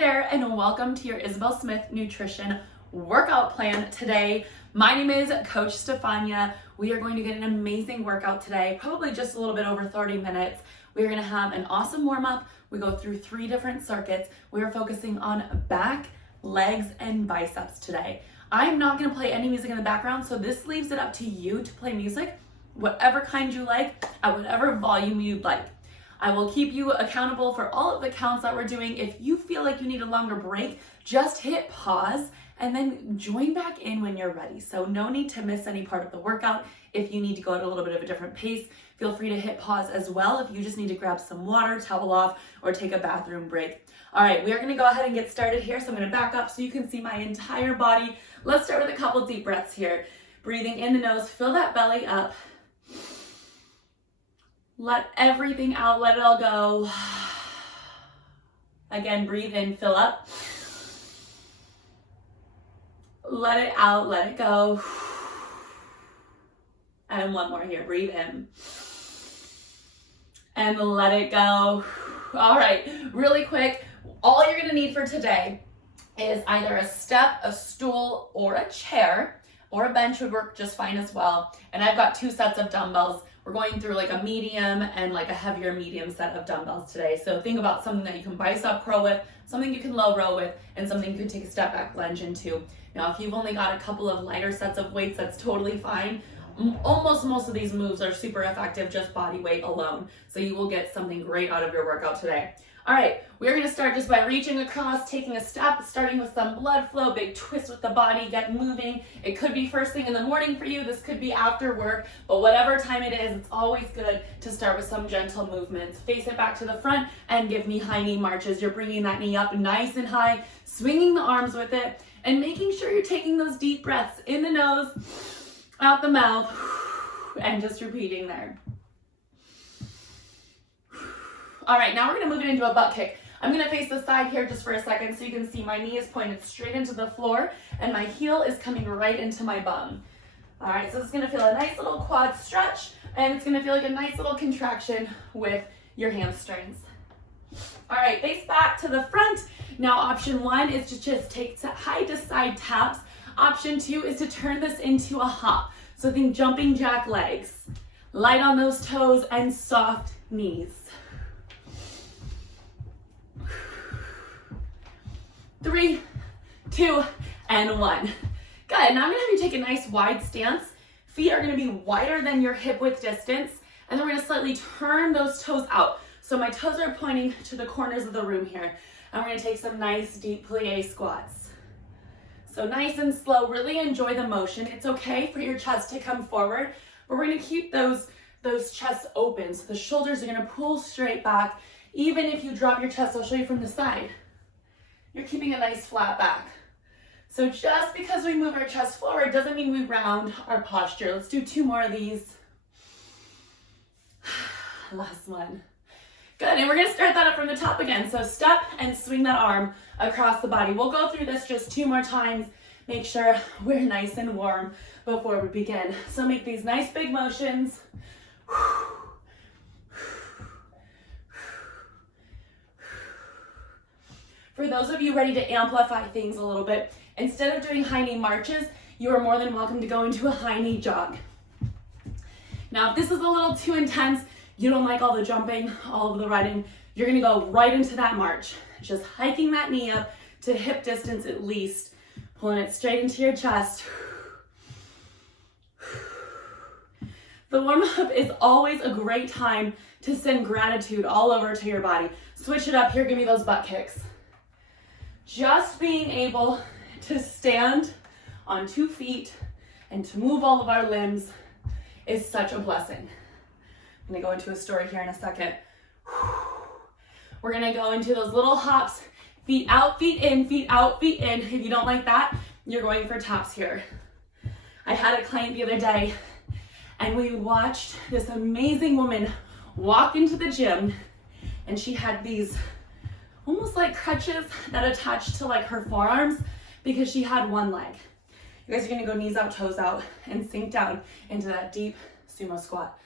there, and welcome to your Isabel Smith Nutrition workout plan today. My name is Coach Stefania. We are going to get an amazing workout today, probably just a little bit over 30 minutes. We are going to have an awesome warm-up. We go through 3 different circuits. We are focusing on back, legs, and biceps today. I'm not going to play any music in the background, so this leaves it up to you to play music, whatever kind you like, at whatever volume you'd like. I will keep you accountable for all of the counts that we're doing. If you feel like you need a longer break, just hit pause and then join back in when you're ready. So no need to miss any part of the workout. If you need to go at a little bit of a different pace, feel free to hit pause as well if you just need to grab some water, towel off, or take a bathroom break. All right, we are gonna go ahead and get started here. So I'm gonna back up so you can see my entire body. Let's start with a couple deep breaths here. Breathing in the nose, fill that belly up. Let everything out, let it all go. Again, breathe in, fill up. Let it out, let it go. And one more here, breathe in. And let it go. All right, really quick, all you're gonna need for today is either a step, a stool, or a chair, or a bench would work just fine as well. And I've got 2 sets of dumbbells. We're going through like a medium and like a heavier medium set of dumbbells today. So think about something that you can bicep curl with, something you can low row with, and something you can take a step back lunge into. Now, if you've only got a couple of lighter sets of weights, that's totally fine. Almost most of these moves are super effective, just body weight alone. So you will get something great out of your workout today. All right, we're gonna start just by reaching across, taking a step, starting with some blood flow, big twist with the body, get moving. It could be first thing in the morning for you, this could be after work, but whatever time it is, it's always good to start with some gentle movements. Face it back to the front and give me high knee marches. You're bringing that knee up nice and high, swinging the arms with it, and making sure you're taking those deep breaths in the nose, out the mouth, and just repeating there. All right, now we're gonna move it into a butt kick. I'm gonna face the side here just for a second so you can see my knee is pointed straight into the floor and my heel is coming right into my bum. All right, so it's gonna feel a nice little quad stretch and it's gonna feel like a nice little contraction with your hamstrings. All right, face back to the front. Now option 1 is to just take high to side taps. Option 2 is to turn this into a hop. So think jumping jack legs. Light on those toes and soft knees. 3, 2, and 1. Good, now I'm gonna have you take a nice wide stance. Feet are gonna be wider than your hip width distance, and then we're gonna slightly turn those toes out. So my toes are pointing to the corners of the room here, and we're gonna take some nice deep plie squats. So nice and slow, really enjoy the motion. It's okay for your chest to come forward, but we're gonna keep those chests open. So the shoulders are gonna pull straight back. Even if you drop your chest, I'll show you from the side. You're keeping a nice flat back. So just because we move our chest forward doesn't mean we round our posture. Let's do 2 more of these. Last one. Good, and we're gonna start that up from the top again. So step and swing that arm across the body. We'll go through this just 2 more times. Make sure we're nice and warm before we begin. So make these nice big motions. For those of you ready to amplify things a little bit, instead of doing high knee marches, you are more than welcome to go into a high knee jog. Now, if this is a little too intense, you don't like all the jumping, all of the running, you're gonna go right into that march. Just hiking that knee up to hip distance at least, pulling it straight into your chest. The warm-up is always a great time to send gratitude all over to your body. Switch it up here, give me those butt kicks. Just being able to stand on 2 feet and to move all of our limbs is such a blessing. I'm gonna go into a story here in a second. We're gonna go into those little hops, feet out, feet in, feet out, feet in. If you don't like that, you're going for taps here. I had a client the other day and we watched this amazing woman walk into the gym and she had these almost like crutches that attached to like her forearms because she had one leg. You guys are gonna go knees out, toes out, and sink down into that deep sumo squat.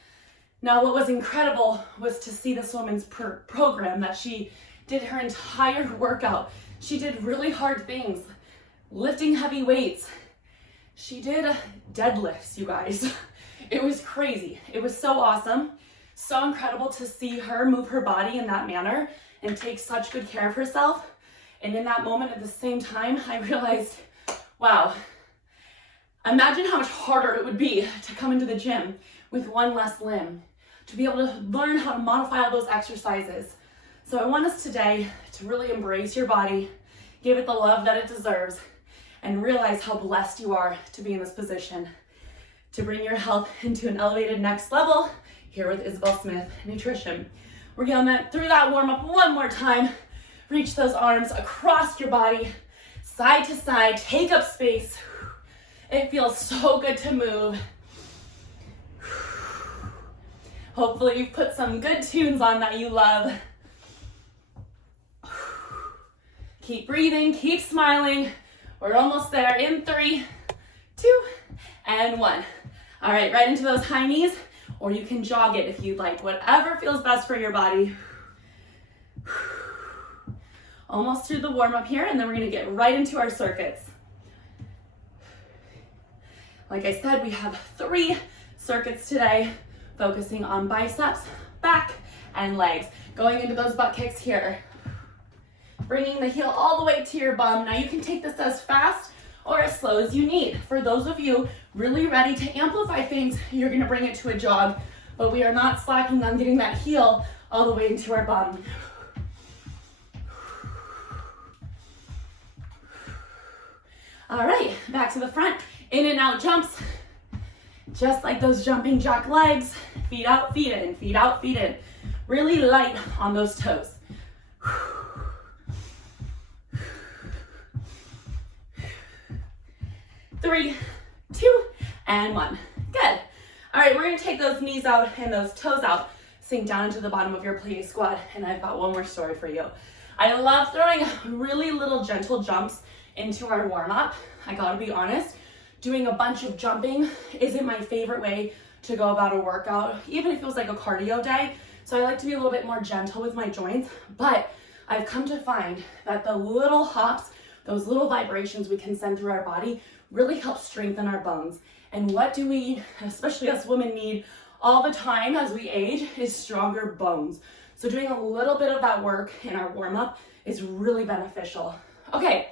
Now, what was incredible was to see this woman's program that she did her entire workout She did really hard things, lifting heavy weights. She did deadlifts, you guys. It was crazy. It was so awesome. So incredible to see her move her body in that manner and take such good care of herself. And in that moment, at the same time, I realized, wow, imagine how much harder it would be to come into the gym with one less limb, to be able to learn how to modify all those exercises. So I want us today to really embrace your body, give it the love that it deserves, and realize how blessed you are to be in this position, to bring your health into an elevated next level here with Isabel Smith Nutrition. We're going through that warm up one more time. Reach those arms across your body, side to side, take up space. It feels so good to move. Hopefully you've put some good tunes on that you love. Keep breathing, keep smiling. We're almost there in 3, 2, and 1. All right, right into those high knees, or you can jog it if you'd like, whatever feels best for your body. Almost through the warm up here, and then we're gonna get right into our circuits. Like I said, we have 3 circuits today, focusing on biceps, back, and legs. Going into those butt kicks here. Bringing the heel all the way to your bum. Now you can take this as fast or as slow as you need. For those of you really ready to amplify things, you're gonna bring it to a jog, but we are not slacking on getting that heel all the way into our bum. All right, back to the front, in and out jumps. Just like those jumping jack legs, feet out, feet in, feet out, feet in. Really light on those toes. 3, 2, and 1. Good. All right, we're gonna take those knees out and those toes out, sink down into the bottom of your plank squat, and I've got one more story for you. I love throwing really little gentle jumps into our warm-up. I gotta be honest, doing a bunch of jumping isn't my favorite way to go about a workout, even if it feels like a cardio day. So I like to be a little bit more gentle with my joints, but I've come to find that the little hops, those little vibrations we can send through our body really help strengthen our bones. And what do we, especially us women, need all the time as we age is stronger bones. So doing a little bit of that work in our warm-up is really beneficial. Okay,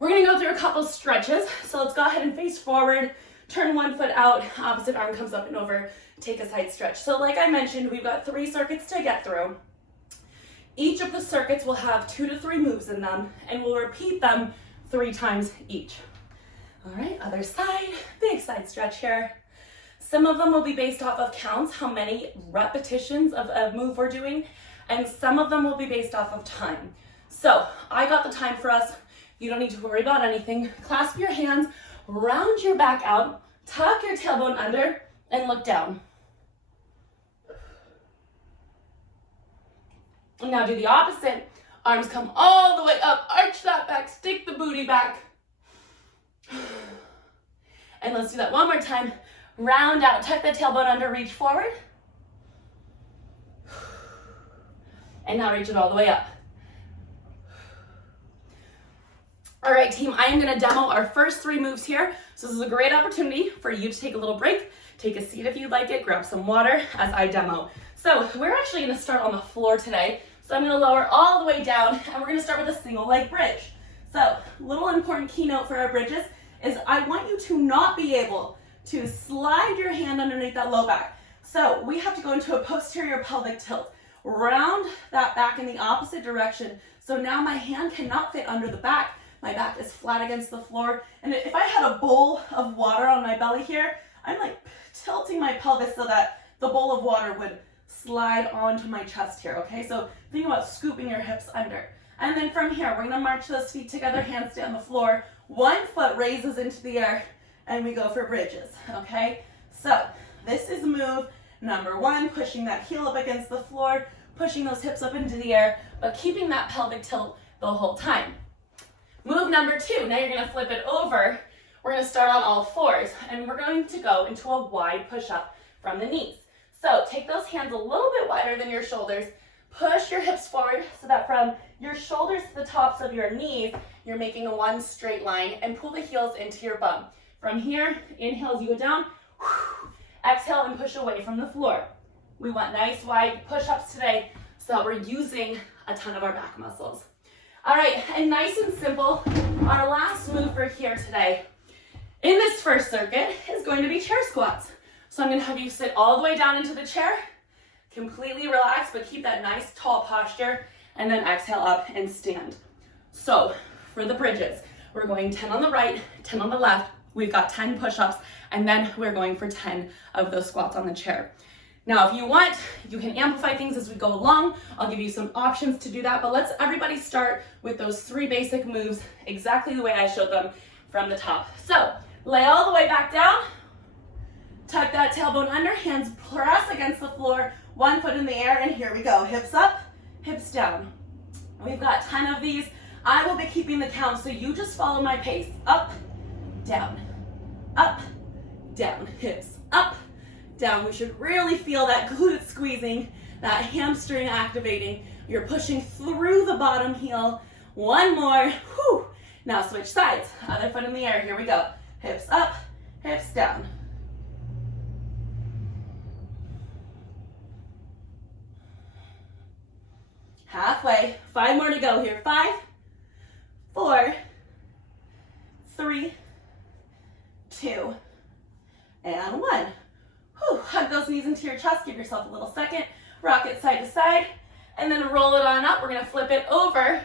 we're gonna go through a couple stretches. So let's go ahead and face forward, turn one foot out, opposite arm comes up and over, take a side stretch. So like I mentioned, we've got 3 circuits to get through. Each of the circuits will have 2 to 3 moves in them, and we'll repeat them 3 times each. All right, other side, big side stretch here. Some of them will be based off of counts, how many repetitions of a move we're doing, and some of them will be based off of time. So I got the time for us. You don't need to worry about anything. Clasp your hands, round your back out, tuck your tailbone under, and look down. And now do the opposite. Arms come all the way up, arch that back, stick the booty back. And let's do that one more time. Round out, tuck the tailbone under, reach forward. And now reach it all the way up. All right, team, I am gonna demo our first 3 moves here. So this is a great opportunity for you to take a little break, take a seat if you'd like it, grab some water as I demo. So we're actually gonna start on the floor today. So I'm gonna lower all the way down, and we're gonna start with a single leg bridge. So little important keynote for our bridges is I want you to not be able to slide your hand underneath that low back. So we have to go into a posterior pelvic tilt. Round that back in the opposite direction. So now my hand cannot fit under the back. My back is flat against the floor. And if I had a bowl of water on my belly here, I'm like tilting my pelvis so that the bowl of water would slide onto my chest here, okay? So think about scooping your hips under. And then from here, we're gonna march those feet together, hands stay on the floor. One foot raises into the air, and we go for bridges, okay? So this is move number 1, pushing that heel up against the floor, pushing those hips up into the air, but keeping that pelvic tilt the whole time. Move number 2, now you're gonna flip it over. We're gonna start on all 4s, and we're going to go into a wide push-up from the knees. So take those hands a little bit wider than your shoulders, Push your hips forward so that from your shoulders to the tops of your knees, you're making a one straight line, and pull the heels into your bum. From here, inhale as you go down, exhale and push away from the floor. We want nice wide push-ups today so that we're using a ton of our back muscles. All right, and nice and simple, our last move for here today in this first circuit is going to be chair squats. So I'm going to have you sit all the way down into the chair, completely relax, but keep that nice tall posture, and then exhale up and stand. So for the bridges, we're going 10 on the right, 10 on the left. We've got 10 push-ups, and then we're going for 10 of those squats on the chair. Now, if you want, you can amplify things as we go along. I'll give you some options to do that, but let's everybody start with those 3 basic moves exactly the way I showed them from the top. So lay all the way back down, tuck that tailbone under, hands press against the floor, 1 foot in the air, and here we go. Hips up, hips down. We've got 10 of these. I will be keeping the count, so you just follow my pace. Up, down, hips up, down. We should really feel that glute squeezing, that hamstring activating. You're pushing through the bottom heel. 1 more. Whew. Now switch sides. Other foot in the air. Here we go. Hips up, hips down. Halfway. 5 more to go here. 5, 4, 3, 2, and 1. Whew. Hug those knees into your chest. Give yourself a little second. Rock it side to side, and then roll it on up. We're going to flip it over.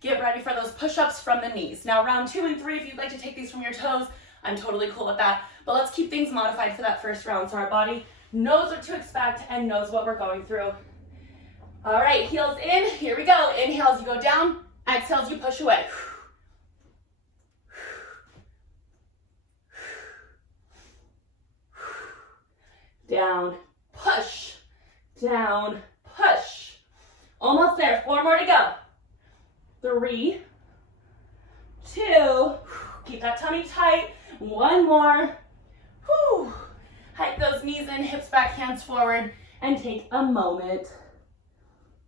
Get ready for those push-ups from the knees. Now, round 2 and 3, if you'd like to take these from your toes, I'm totally cool with that. But let's keep things modified for that first round so our body knows what to expect and knows what we're going through. All right, heels in. Here we go. Inhale as you go down. Exhale as you push away. Down, push, down, push. Almost there. 4 more to go. 3, 2, keep that tummy tight. 1 more. Whew. Hike those knees in, hips back, hands forward, and take a moment.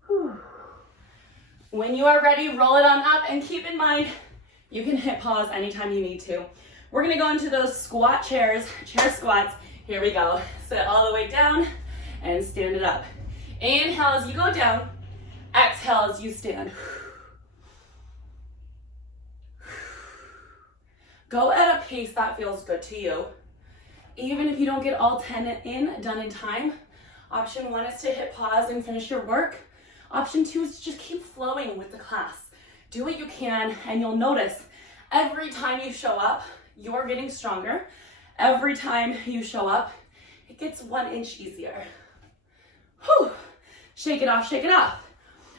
Whew. When you are ready, roll it on up, and keep in mind, you can hit pause anytime you need to. We're gonna go into those squat chairs, chair squats. Here we go. Sit all the way down and stand it up. Inhale as you go down. Exhale as you stand. Go at a pace that feels good to you. Even if you don't get all 10 done in time, option 1 is to hit pause and finish your work. Option 2 is to just keep flowing with the class. Do what you can, and you'll notice every time you show up, you're getting stronger. Every time you show up, it gets 1 inch easier. Whew. Shake it off, shake it off.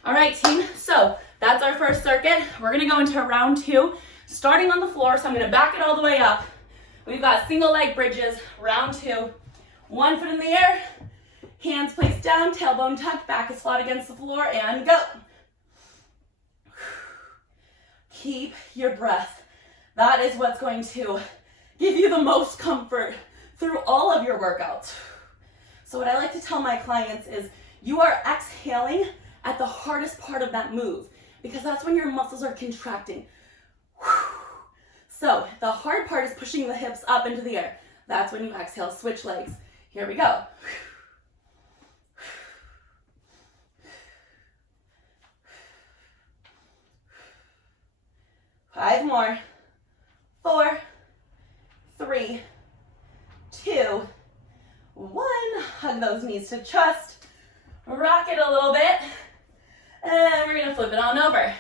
All right, team, so that's our first circuit. We're gonna go into round 2, starting on the floor, so I'm gonna back it all the way up. We've got single leg bridges, round 2. 1 foot in the air, hands placed down, tailbone tucked, back is flat against the floor, and go. Keep your breath. That is what's going to give you the most comfort through all of your workouts. So what I like to tell my clients is you are exhaling at the hardest part of that move because that's when your muscles are contracting. So the hard part is pushing the hips up into the air. That's when you exhale, switch legs. Here we go. 5 more. 4, 3, 2, 1. Hug those knees to chest. Rock it a little bit. And we're gonna flip it on over.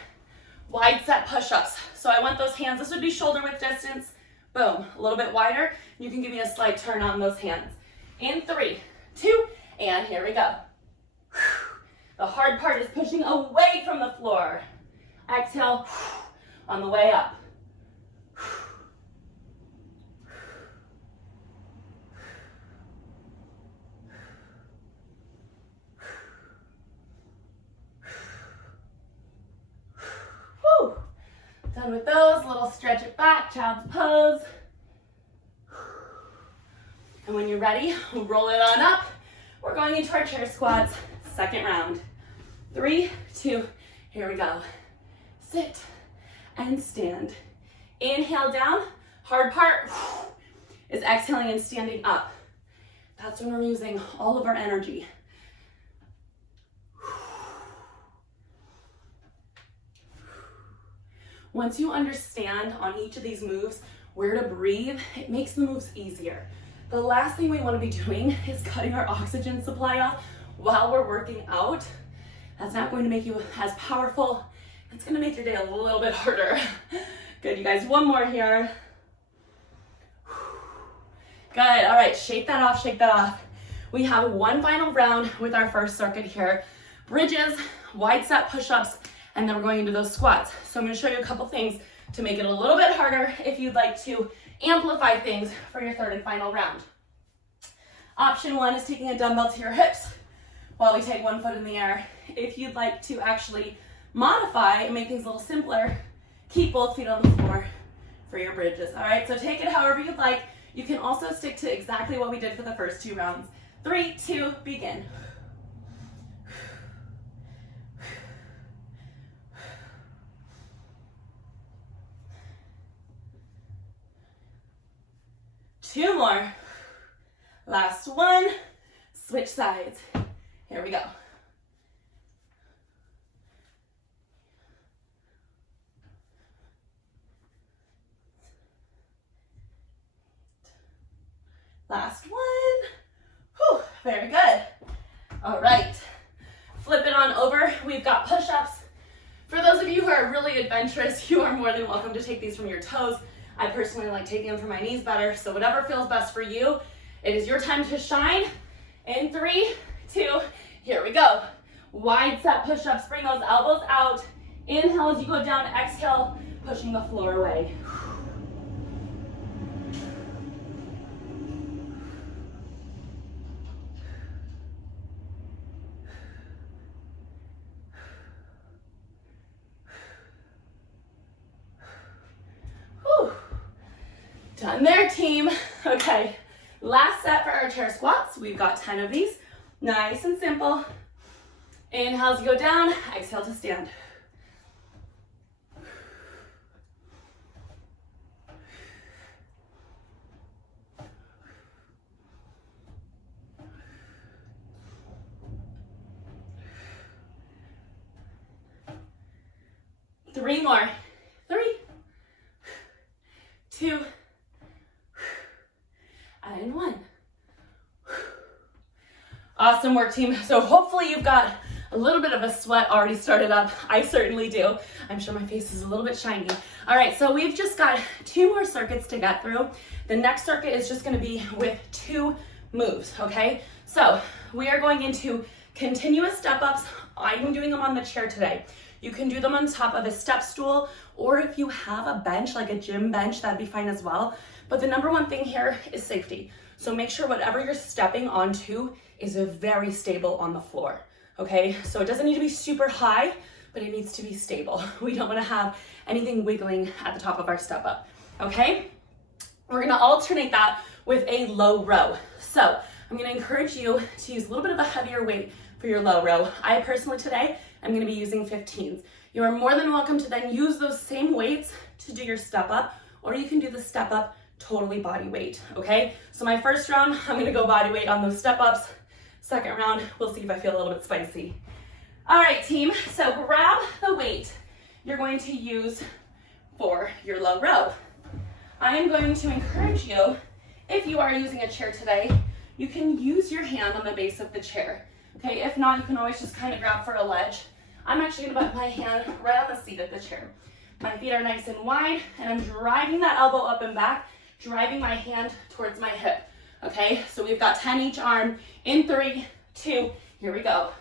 Wide set push-ups. So I want those hands, this would be shoulder width distance. Boom, a little bit wider. You can give me a slight turn on those hands. In 3, 2, and here we go. The hard part is pushing away from the floor. Exhale on the way up. Whew. Done with those, little stretch it back, child's pose. And when you're ready, we'll roll it on up. We're going into our chair squats, second round. 3, 2, here we go. Sit and stand. Inhale down. Hard part is exhaling and standing up. That's when we're using all of our energy. Once you understand on each of these moves where to breathe, it makes the moves easier. The last thing we want to be doing is cutting our oxygen supply off while we're working out. That's not going to make you as powerful. It's going to make your day a little bit harder. Good, you guys, one more here. Good, all right, shake that off, shake that off. We have one final round with our first circuit here. Bridges, wide set push-ups, and then we're going into those squats. So I'm gonna show you a couple things to make it a little bit harder if you'd like to amplify things for your third and final round. Option 1 is taking a dumbbell to your hips while we take one foot in the air. If you'd like to actually modify and make things a little simpler, keep both feet on the floor for your bridges. All right, so take it however you'd like. You can also stick to exactly what we did for the first 2 rounds. 3, 2, begin. Two more. Last one. Switch sides. Here we go. Last one. Whew, very good. All right. Flip it on over. We've got push-ups. For those of you who are really adventurous, you are more than welcome to take these from your toes. I personally like taking them from my knees better, so whatever feels best for you. It is your time to shine. In 3, 2, here we go. Wide set push-ups, bring those elbows out. Inhale as you go down, exhale, pushing the floor away. Done there, team. Okay, last set for our chair squats. We've got 10 of these. Nice and simple. Inhale as you go down, exhale to stand. Three more. 3, 2, and 1. Awesome work, team. So hopefully you've got a little bit of a sweat already started up. I certainly do. I'm sure my face is a little bit shiny. All right, so we've just got 2 more circuits to get through. The next circuit is just gonna be with 2 moves, okay? So we are going into continuous step-ups. I'm doing them on the chair today. You can do them on top of a step stool, or if you have a bench, like a gym bench, that'd be fine as well. But the number one thing here is safety. So make sure whatever you're stepping onto is very stable on the floor, okay? So it doesn't need to be super high, but it needs to be stable. We don't wanna have anything wiggling at the top of our step up, okay? We're gonna alternate that with a low row. So I'm gonna encourage you to use a little bit of a heavier weight for your low row. I personally today, I'm gonna be using 15s. You are more than welcome to then use those same weights to do your step up, or you can do the step up totally body weight, okay? So my first round, I'm gonna go body weight on those step ups. Second round, we'll see if I feel a little bit spicy. All right, team, so grab the weight you're going to use for your low row. I am going to encourage you, if you are using a chair today, you can use your hand on the base of the chair, okay? If not, you can always just kind of grab for a ledge. I'm actually gonna put my hand right on the seat of the chair. My feet are nice and wide, and I'm driving that elbow up and back, driving my hand towards my hip, okay? So we've got 10 each arm. In 3, 2, here we go.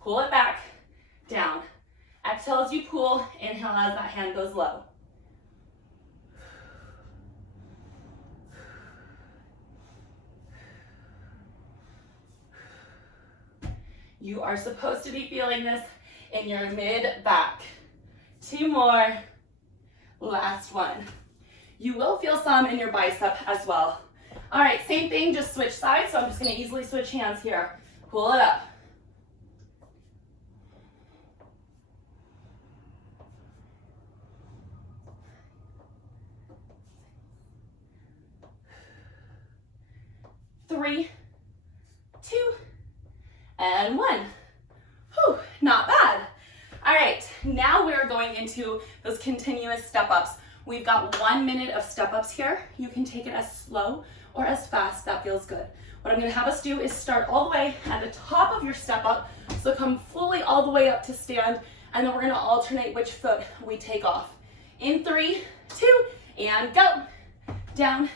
Pull it back, down. Exhale as you pull, inhale as that hand goes low. You are supposed to be feeling this in your mid back. 2 more, last one. You will feel some in your bicep as well. All right, same thing, just switch sides. So I'm just gonna easily switch hands here. Pull it up. 3, 2, and 1. Whew, not bad. All right, now we're going into those continuous step-ups. We've got 1 minute of step-ups here. You can take it as slow or as fast, that feels good. What I'm gonna have us do is start all the way at the top of your step-up, so come fully all the way up to stand, and then we're gonna alternate which foot we take off. In 3, 2, and go. Down,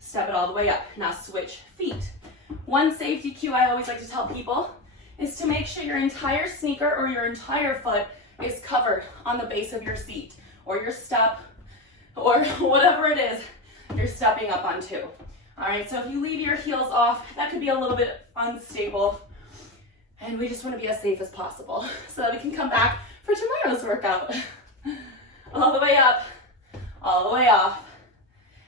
step it all the way up. Now switch feet. One safety cue I always like to tell people is to make sure your entire sneaker or your entire foot is covered on the base of your seat or your step or whatever it is you're stepping up onto. All right, so if you leave your heels off, that could be a little bit unstable, and we just want to be as safe as possible so that we can come back for tomorrow's workout. All the way up, all the way off.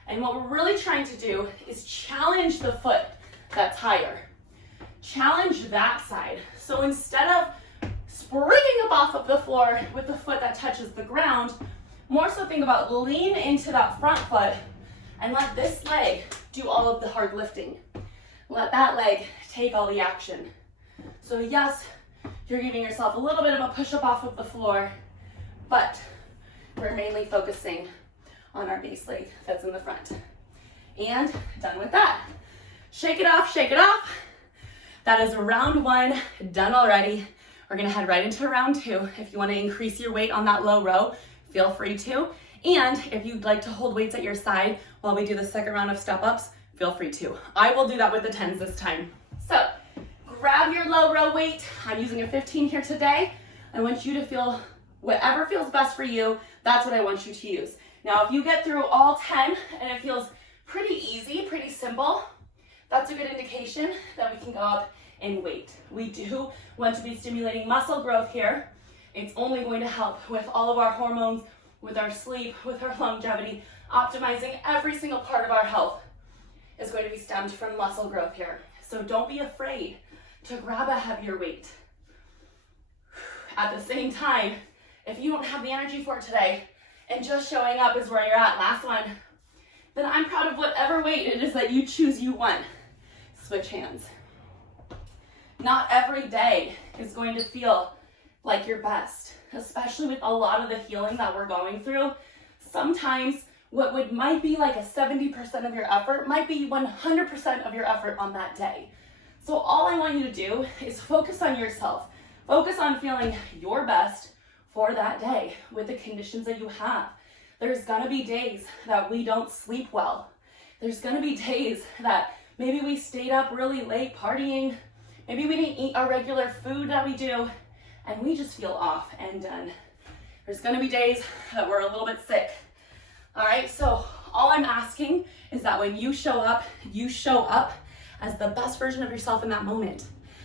And what we're really trying to do is challenge the foot that's higher. Challenge that side. So instead of springing up off of the floor with the foot that touches the ground, more so think about lean into that front foot and let this leg do all of the hard lifting. Let that leg take all the action. So yes, you're giving yourself a little bit of a push up off of the floor, but we're mainly focusing on our base leg that's in the front. And done with that. Shake it off, shake it off. That is round 1 done already. We're gonna head right into round 2. If you wanna increase your weight on that low row, feel free to. And if you'd like to hold weights at your side while we do the second round of step-ups, feel free to. I will do that with the 10s this time. So grab your low row weight. I'm using a 15 here today. I want you to feel whatever feels best for you. That's what I want you to use. Now, if you get through all 10 and it feels pretty easy, pretty simple, that's a good indication that we can go up in weight. We do want to be stimulating muscle growth here. It's only going to help with all of our hormones, with our sleep, with our longevity. Optimizing every single part of our health is going to be stemmed from muscle growth here. So don't be afraid to grab a heavier weight. At the same time, if you don't have the energy for it today and just showing up is where you're at, last one, then I'm proud of whatever weight it is that you choose you want. Switch hands. Not every day is going to feel like your best, especially with a lot of the healing that we're going through. Sometimes what might be like a 70% of your effort might be 100% of your effort on that day. So all I want you to do is focus on yourself. Focus on feeling your best for that day with the conditions that you have. There's gonna be days that we don't sleep well. There's gonna be days that maybe we stayed up really late partying. Maybe we didn't eat our regular food that we do, and we just feel off and done. There's gonna be days that we're a little bit sick. All right, so all I'm asking is that when you show up as the best version of yourself in that moment.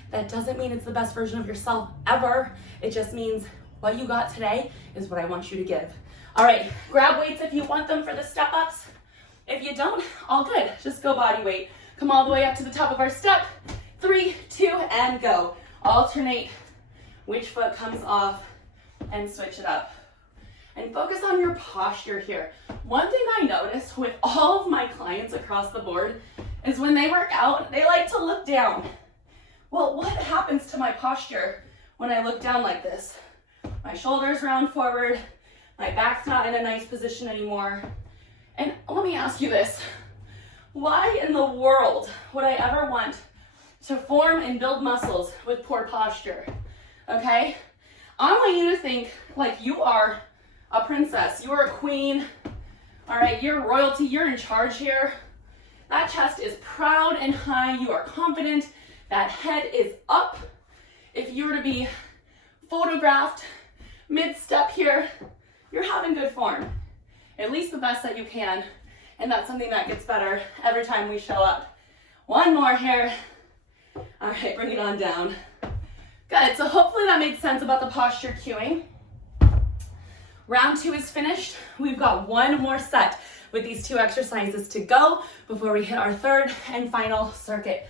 That doesn't mean it's the best version of yourself ever. It just means what you got today is what I want you to give. All right, grab weights if you want them for the step ups. If you don't, all good. Just go body weight. Come all the way up to the top of our step. 3, 2, and go. Alternate which foot comes off and switch it up. And focus on your posture here. One thing I notice with all of my clients across the board is when they work out, they like to look down. Well, what happens to my posture when I look down like this? My shoulders round forward, my back's not in a nice position anymore. And let me ask you this. Why in the world would I ever want to form and build muscles with poor posture? Okay? I want you to think like you are a princess, you are a queen, all right, you're royalty, you're in charge here. That chest is proud and high, you are confident, that head is up. If you were to be photographed mid-step here, you're having good form, at least the best that you can, and that's something that gets better every time we show up. One more here. All right, bring it on down. Good, so hopefully that made sense about the posture cueing. Round 2 is finished. We've got one more set with these 2 exercises to go before we hit our third and final circuit.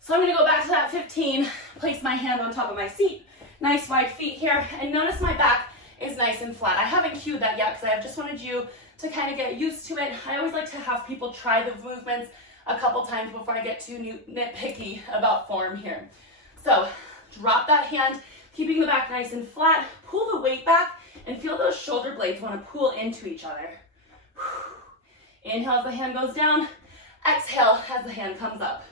So I'm gonna go back to that 15, place my hand on top of my seat, nice wide feet here, and notice my back is nice and flat. I haven't cued that yet because I just wanted you to kind of get used to it. I always like to have people try the movements a couple times before I get too nitpicky about form here. So drop that hand, keeping the back nice and flat, pull the weight back, and feel those shoulder blades want to pull into each other. Inhale as the hand goes down, exhale as the hand comes up.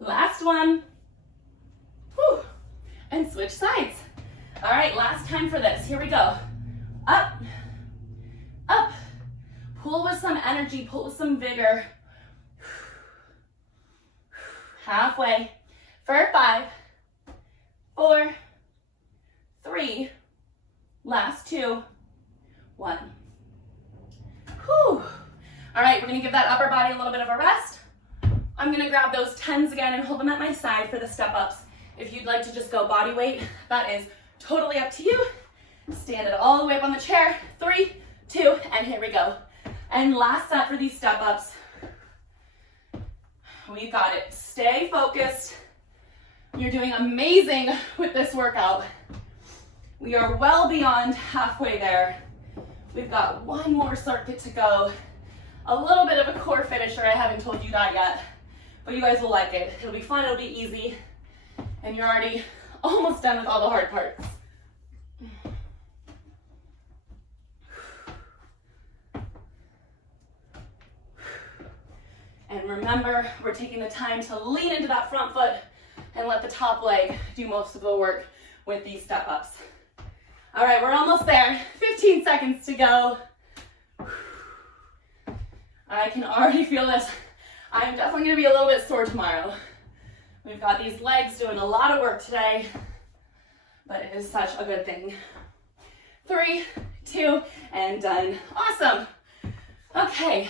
Last one. Whew. And switch sides. All right, last time for this. Here we go. Up, up. Pull with some energy, pull with some vigor. Halfway. For 5, 4, 3, last 2, 1. Whew. All right, we're gonna give that upper body a little bit of a rest. I'm gonna grab those 10s again and hold them at my side for the step ups. If you'd like to just go body weight, that is totally up to you. Stand it all the way up on the chair. 3, 2, and here we go. And last set for these step ups. We got it. Stay focused. You're doing amazing with this workout. We are well beyond halfway there. We've got one more circuit to go. A little bit of a core finisher. I haven't told you that yet, but you guys will like it. It'll be fun, it'll be easy, and you're already almost done with all the hard parts. And remember, we're taking the time to lean into that front foot and let the top leg do most of the work with these step ups. All right, we're almost there. 15 seconds to go. I can already feel this. I'm definitely gonna be a little bit sore tomorrow. We've got these legs doing a lot of work today, but it is such a good thing. 3, 2, and done. Awesome. Okay,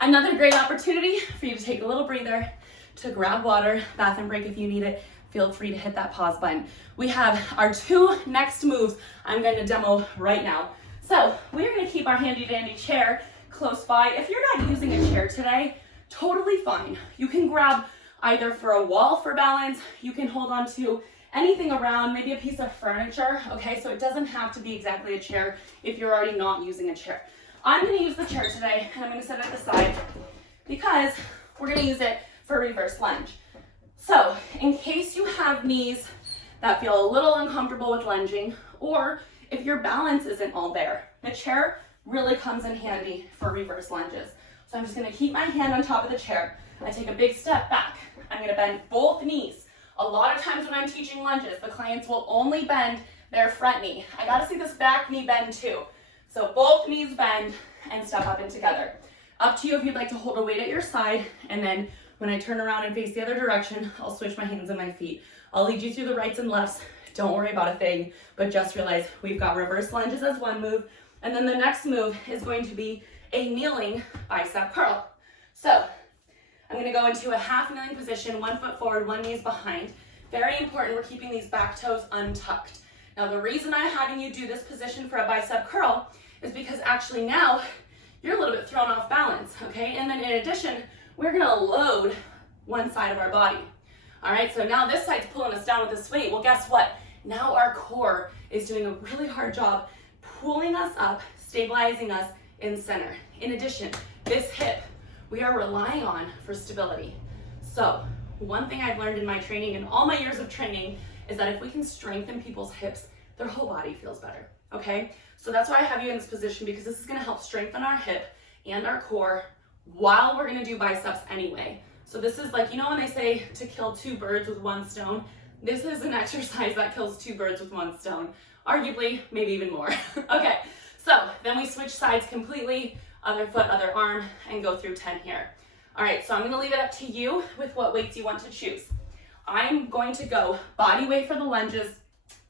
another great opportunity for you to take a little breather, to grab water, bathroom break if you need it. Feel free to hit that pause button. We have our 2 next moves I'm going to demo right now. So we're going to keep our handy dandy chair close by. If you're not using a chair today, totally fine. You can grab either for a wall for balance, you can hold on to anything around, maybe a piece of furniture, okay? So it doesn't have to be exactly a chair if you're already not using a chair. I'm gonna use the chair today, and I'm gonna set it aside because we're gonna use it for reverse lunge. So in case you have knees that feel a little uncomfortable with lunging, or if your balance isn't all there, the chair really comes in handy for reverse lunges. So I'm just gonna keep my hand on top of the chair. I take a big step back. I'm gonna bend both knees. A lot of times when I'm teaching lunges, the clients will only bend their front knee. I gotta see this back knee bend too. So both knees bend and step up and together. Up to you if you'd like to hold a weight at your side, and then when I turn around and face the other direction, I'll switch my hands and my feet. I'll lead you through the rights and lefts. Don't worry about a thing, but just realize we've got reverse lunges as one move, and then the next move is going to be a kneeling bicep curl. So I'm gonna go into a half kneeling position, 1 foot forward, 1 knee is behind. Very important, we're keeping these back toes untucked. Now the reason I'm having you do this position for a bicep curl is because actually now you're a little bit thrown off balance, okay? And then in addition, we're gonna load one side of our body. All right, so now this side's pulling us down with this weight. Well, guess what? Now our core is doing a really hard job pulling us up, stabilizing us in center. In addition, this hip, we are relying on for stability. So one thing I've learned in my training and all my years of training is that if we can strengthen people's hips, their whole body feels better, okay? So that's why I have you in this position, because this is gonna help strengthen our hip and our core while we're gonna do biceps anyway. So this is like, you know when they say to kill 2 birds with 1 stone? This is an exercise that kills 2 birds with 1 stone. Arguably, maybe even more. Okay, so then we switch sides completely, other foot, other arm, and go through 10 here. All right, so I'm gonna leave it up to you with what weights you want to choose. I'm going to go body weight for the lunges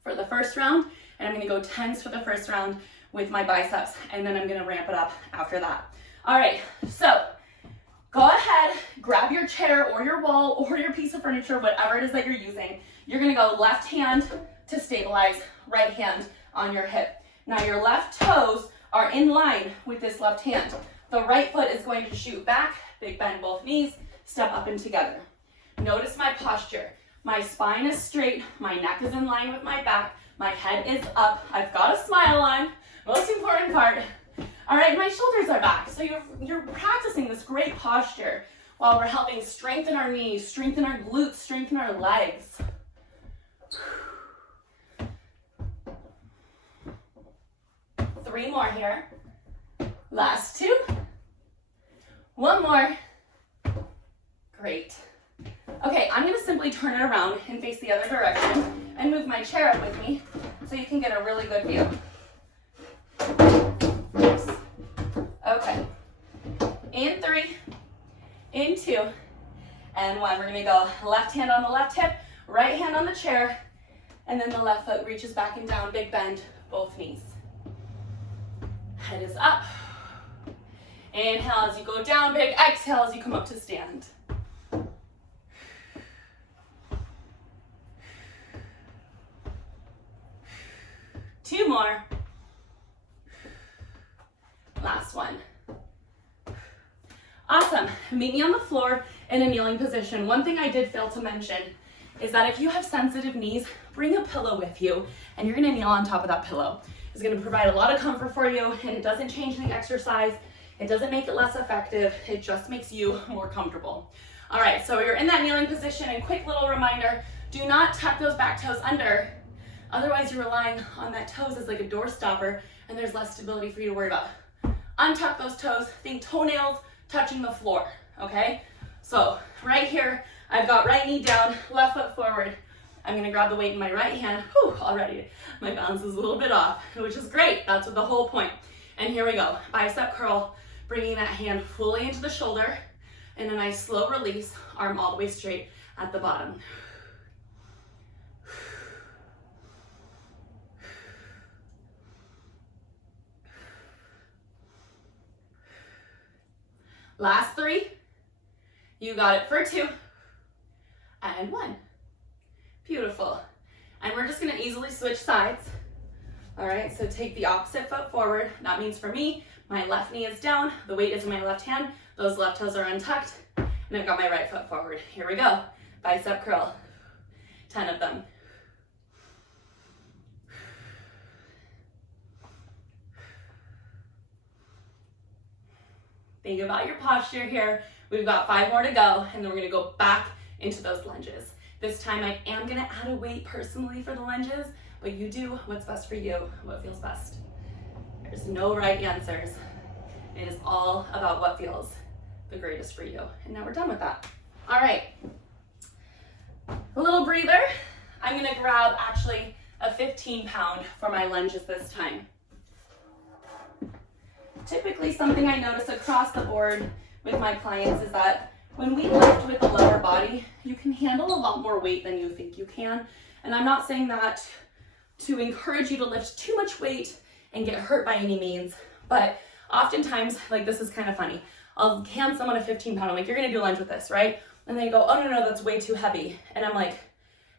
for the first round, and I'm gonna go 10s for the first round with my biceps, and then I'm gonna ramp it up after that. All right, so go ahead, grab your chair or your wall or your piece of furniture, whatever it is that you're using. You're gonna go left hand to stabilize, right hand on your hip. Now your left toes are in line with this left hand. The right foot is going to shoot back, big bend both knees, step up and together. Notice my posture. My spine is straight, my neck is in line with my back, My head is up. I've got a smile on. Most important part. All right, my shoulders are back. So you're practicing this great posture while we're helping strengthen our knees, strengthen our glutes, strengthen our legs. 3 more here. Last 2. 1 more. Great. Okay, I'm gonna simply turn it around and face the other direction and move my chair up with me so you can get a really good view. Okay. In 3, in 2, and 1. We're gonna go left hand on the left hip, right hand on the chair, and then the left foot reaches back and down, big bend, both knees. Head is up. Inhale as you go down, big exhale as you come up to stand. Two more. Last one. Awesome. Meet me on the floor in a kneeling position. One thing I did fail to mention is that if you have sensitive knees, bring a pillow with you and you're gonna kneel on top of that pillow. It's gonna provide a lot of comfort for you and it doesn't change the exercise. It doesn't make it less effective. It just makes you more comfortable. All right, so you're in that kneeling position and quick little reminder, do not tuck those back toes under. Otherwise you're relying on that toes as like a door stopper and there's less stability for you to worry about. Untuck those toes, think toenails touching the floor, okay? So right here, I've got right knee down, left foot forward. I'm gonna grab the weight in my right hand. Whew, already my balance is a little bit off, which is great. That's the whole point. And here we go, bicep curl, bringing that hand fully into the shoulder, and a nice slow release, arm all the way straight at the bottom. Last 3, you got it for 2, and 1. Beautiful. And we're just gonna easily switch sides. All right, so take the opposite foot forward. That means for me, my left knee is down, the weight is in my left hand, those left toes are untucked, and I've got my right foot forward. Here we go, bicep curl, 10 of them. Think about your posture here. We've got 5 more to go, and then we're gonna go back into those lunges. This time I am gonna add a weight personally for the lunges, but you do what's best for you, what feels best. There's no right answers. It is all about what feels the greatest for you. And now we're done with that. All right, a little breather. I'm gonna grab actually a 15-pound for my lunges this time. Typically something I notice across the board with my clients is that when we lift with the lower body, you can handle a lot more weight than you think you can. And I'm not saying that to encourage you to lift too much weight and get hurt by any means, but oftentimes, like this is kind of funny, I'll hand someone a 15-pound, I'm like, you're gonna do a lunge with this, right? And they go, oh no, that's way too heavy. And I'm like,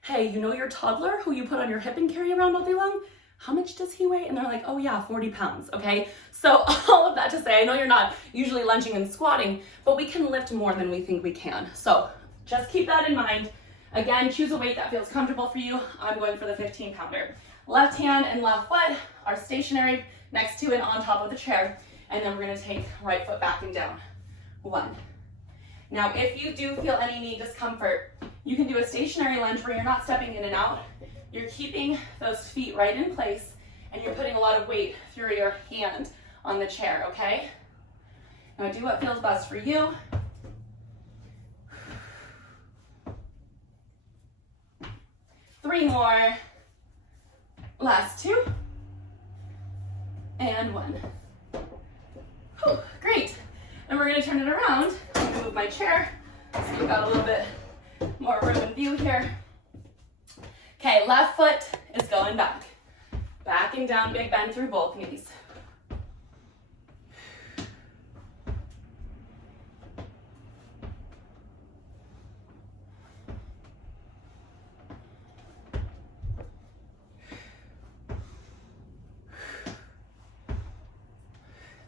hey, you know your toddler who you put on your hip and carry around all day long? How much does he weigh? And they're like, oh yeah, 40 pounds, okay? So all of that to say, I know you're not usually lunging and squatting, but we can lift more than we think we can. So just keep that in mind. Again, choose a weight that feels comfortable for you. I'm going for the 15-pounder. Left hand and left foot are stationary next to and on top of the chair. And then we're gonna take right foot back and down. 1. Now, if you do feel any knee discomfort, you can do a stationary lunge where you're not stepping in and out. You're keeping those feet right in place and you're putting a lot of weight through your hand on the chair, okay? Now do what feels best for you. Three more. Last 2. And 1. Whew, great. And we're gonna turn it around. I'm gonna move my chair so we've got a little bit more room and view here. Okay, left foot is going back. Back and down, big bend through both knees.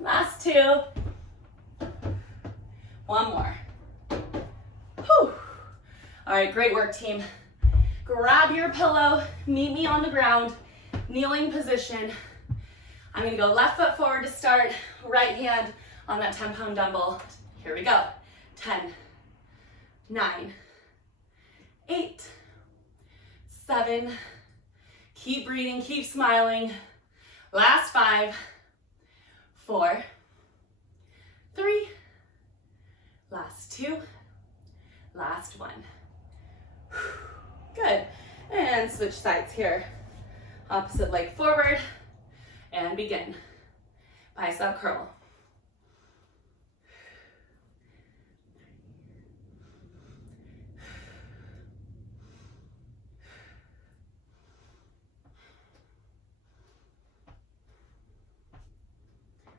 Last 2. 1 more. Whew. All right, great work, team. Grab your pillow, meet me on the ground, kneeling position. I'm gonna go left foot forward to start, right hand on that 10-pound dumbbell. Here we go. 10, 9, 8, 7, keep breathing, keep smiling. Last 5, 4, 3, last 2, last 1. Good. And switch sides here. Opposite leg forward and begin. Bicep curl.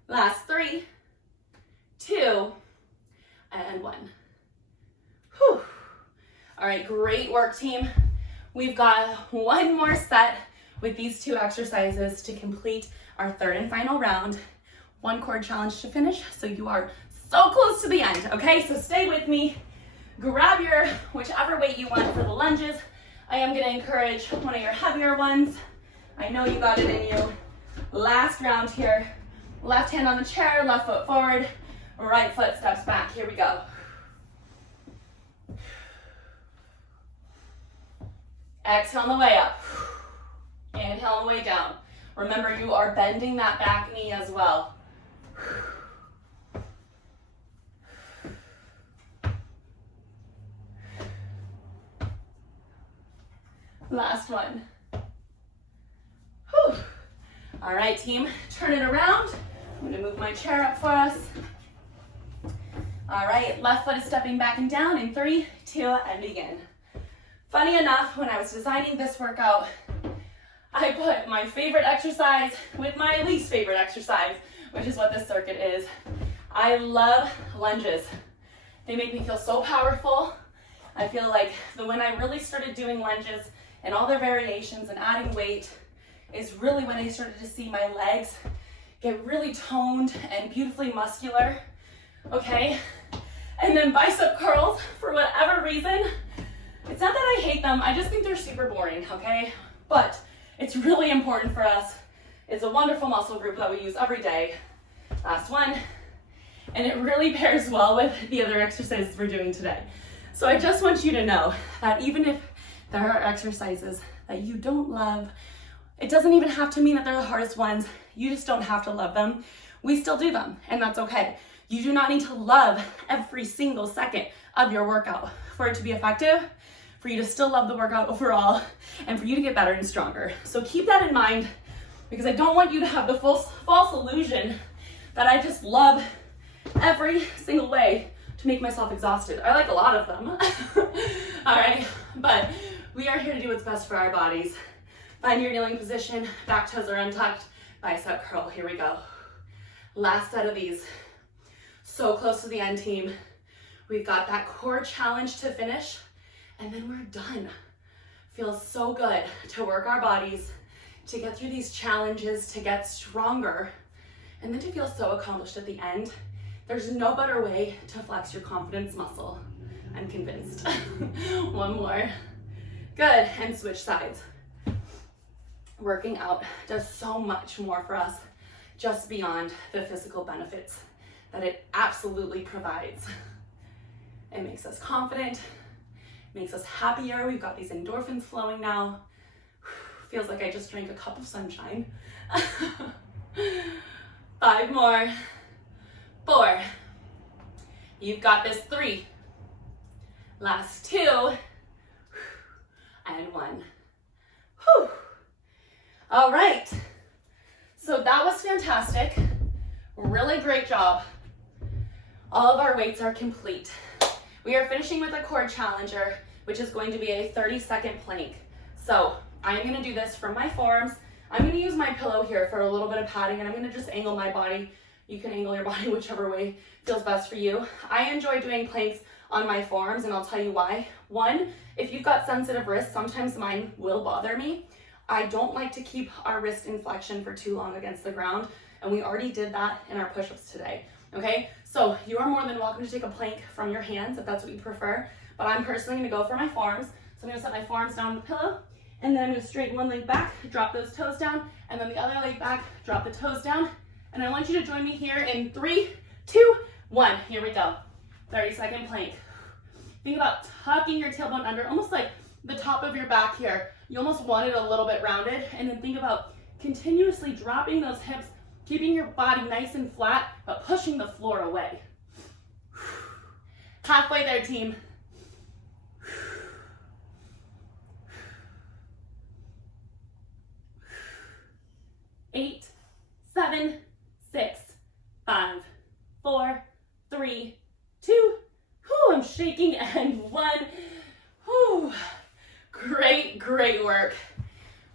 Last 3, 2, and 1. Whew. All right, great work, team. We've got one more set with these 2 exercises to complete our 3rd and final round. 1 core challenge to finish, so you are so close to the end, okay? So stay with me. Grab your whichever weight you want for the lunges. I am gonna encourage one of your heavier ones. I know you got it in you. Last round here. Left hand on the chair, left foot forward, right foot steps back. Here we go. Exhale on the way up. Inhale on the way down. Remember, you are bending that back knee as well. Last one. Whew. All right, team, turn it around. I'm gonna move my chair up for us. All right, left foot is stepping back and down in 3, 2, and begin. Funny enough, when I was designing this workout, I put my favorite exercise with my least favorite exercise, which is what this circuit is. I love lunges. They make me feel so powerful. I feel like when I really started doing lunges and all their variations and adding weight is really when I started to see my legs get really toned and beautifully muscular, okay? And then bicep curls, for whatever reason, it's not that I hate them, I just think they're super boring, okay? But it's really important for us. It's a wonderful muscle group that we use every day. Last one. And it really pairs well with the other exercises we're doing today. So I just want you to know that even if there are exercises that you don't love, it doesn't even have to mean that they're the hardest ones. You just don't have to love them. We still do them, and that's okay. You do not need to love every single second of your workout for it to be effective, for you to still love the workout overall, and for you to get better and stronger. So keep that in mind, because I don't want you to have the false illusion that I just love every single way to make myself exhausted. I like a lot of them. All right, but we are here to do what's best for our bodies. Find your kneeling position, back toes are untucked, bicep curl, here we go. Last set of these. So close to the end, team. We've got that core challenge to finish, and then we're done. Feels so good to work our bodies, to get through these challenges, to get stronger, and then to feel so accomplished at the end. There's no better way to flex your confidence muscle. I'm convinced. One more. Good, and switch sides. Working out does so much more for us just beyond the physical benefits that it absolutely provides. It makes us confident, makes us happier. We've got these endorphins flowing now. Feels like I just drank a cup of sunshine. 5 more. 4. You've got this. 3. Last 2. And 1. Whew. All right, so that was fantastic. Really great job. All of our weights are complete. We are finishing with a core challenger, which is going to be a 30-second plank. So I'm gonna do this from my forearms. I'm gonna use my pillow here for a little bit of padding, and I'm gonna just angle my body. You can angle your body whichever way feels best for you. I enjoy doing planks on my forearms, and I'll tell you why. 1, if you've got sensitive wrists, sometimes mine will bother me. I don't like to keep our wrist in flexion for too long against the ground, and we already did that in our push-ups today, okay? So you are more than welcome to take a plank from your hands if that's what you prefer, but I'm personally gonna go for my forearms. So I'm gonna set my forearms down on the pillow, And then I'm gonna straighten one leg back, drop those toes down, and then the other leg back, drop the toes down. And I want you to join me here in 3, 2, 1. Here we go. 30-second plank. Think about tucking your tailbone under, almost like the top of your back here. You almost want it a little bit rounded. And then think about continuously dropping those hips, keeping your body nice and flat, but pushing the floor away. Halfway there, team. 8, 7, 6, 5, 4, 3, 2. Whew, I'm shaking, and 1. Whew. Great, great work.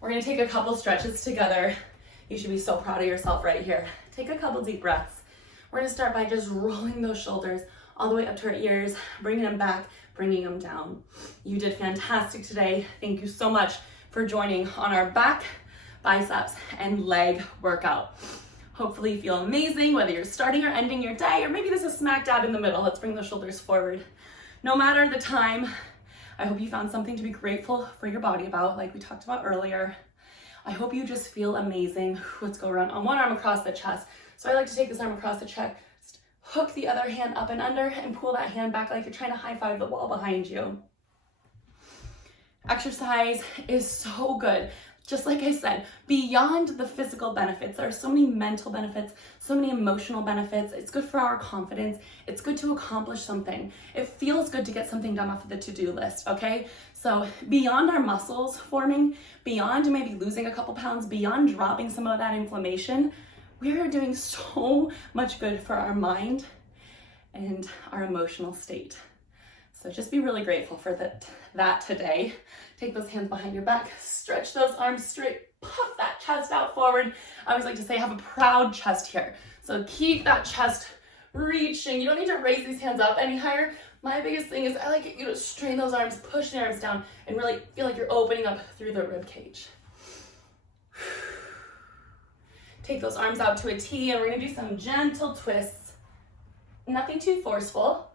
We're gonna take a couple stretches together. You should be so proud of yourself right here. Take a couple deep breaths. We're gonna start by just rolling those shoulders all the way up to our ears, bringing them back, bringing them down. You did fantastic today. Thank you so much for joining on our back, biceps, and leg workout. Hopefully you feel amazing, whether you're starting or ending your day, or maybe this is smack dab in the middle. Let's bring those shoulders forward. No matter the time, I hope you found something to be grateful for your body about, like we talked about earlier. I hope you just feel amazing. Let's go around on one arm across the chest. So I like to take this arm across the chest, hook the other hand up and under, and pull that hand back like you're trying to high five the wall behind you. Exercise is so good. Just like I said, beyond the physical benefits, there are so many mental benefits, so many emotional benefits. It's good for our confidence. It's good to accomplish something. It feels good to get something done off of the to-do list, okay? So beyond our muscles forming, beyond maybe losing a couple pounds, beyond dropping some of that inflammation, we are doing so much good for our mind and our emotional state. So just be really grateful for that today. Take those hands behind your back, stretch those arms straight, puff that chest out forward. I always like to say have a proud chest here. So keep that chest reaching. You don't need to raise these hands up any higher. My biggest thing is I like you to strain those arms, push the arms down, and really feel like you're opening up through the rib cage. Take those arms out to a T, and we're gonna do some gentle twists. Nothing too forceful.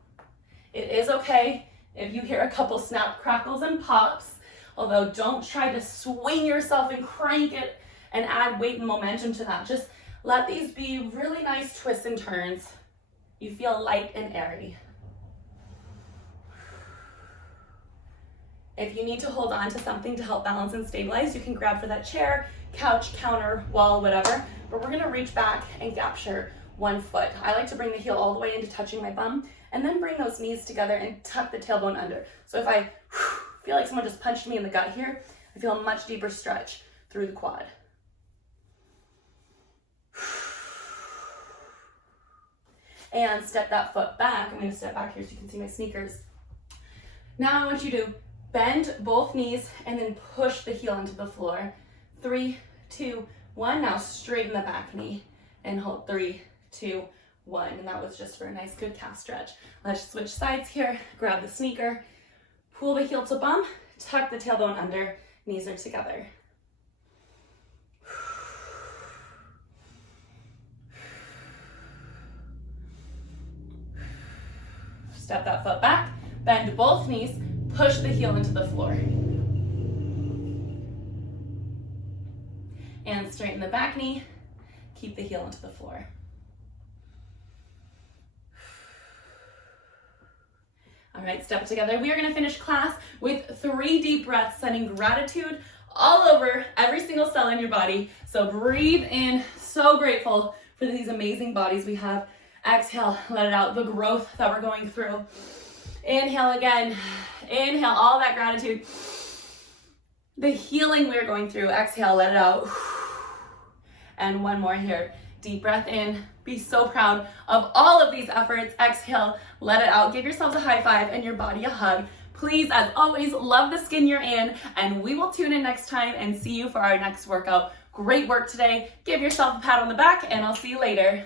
It is okay if you hear a couple snap, crackles, and pops, although don't try to swing yourself and crank it and add weight and momentum to that. Just let these be really nice twists and turns. You feel light and airy. If you need to hold on to something to help balance and stabilize, you can grab for that chair, couch, counter, wall, whatever, but we're gonna reach back and capture one foot. I like to bring the heel all the way into touching my bum, and then bring those knees together and tuck the tailbone under. So if I feel like someone just punched me in the gut here, I feel a much deeper stretch through the quad. And step that foot back. I'm gonna step back here so you can see my sneakers. Now I want you to bend both knees and then push the heel into the floor. 3, 2, 1. Now straighten the back knee and hold 3, 2, 1. And that was just for a nice good calf stretch. Let's switch sides here. Grab the sneaker, pull the heel to bum, tuck the tailbone under, knees are together. Step that foot back, bend both knees, push the heel into the floor. And straighten the back knee, keep the heel into the floor. All right, step together. We are gonna finish class with 3 deep breaths, sending gratitude all over every single cell in your body. So breathe in, so grateful for these amazing bodies we have. Exhale, let it out, the growth that we're going through. Inhale again, inhale all that gratitude. The healing we're going through, exhale, let it out. And one more here, deep breath in. Be so proud of all of these efforts. Exhale, let it out. Give yourselves a high five and your body a hug. Please, as always, love the skin you're in, and we will tune in next time and see you for our next workout. Great work today. Give yourself a pat on the back, and I'll see you later.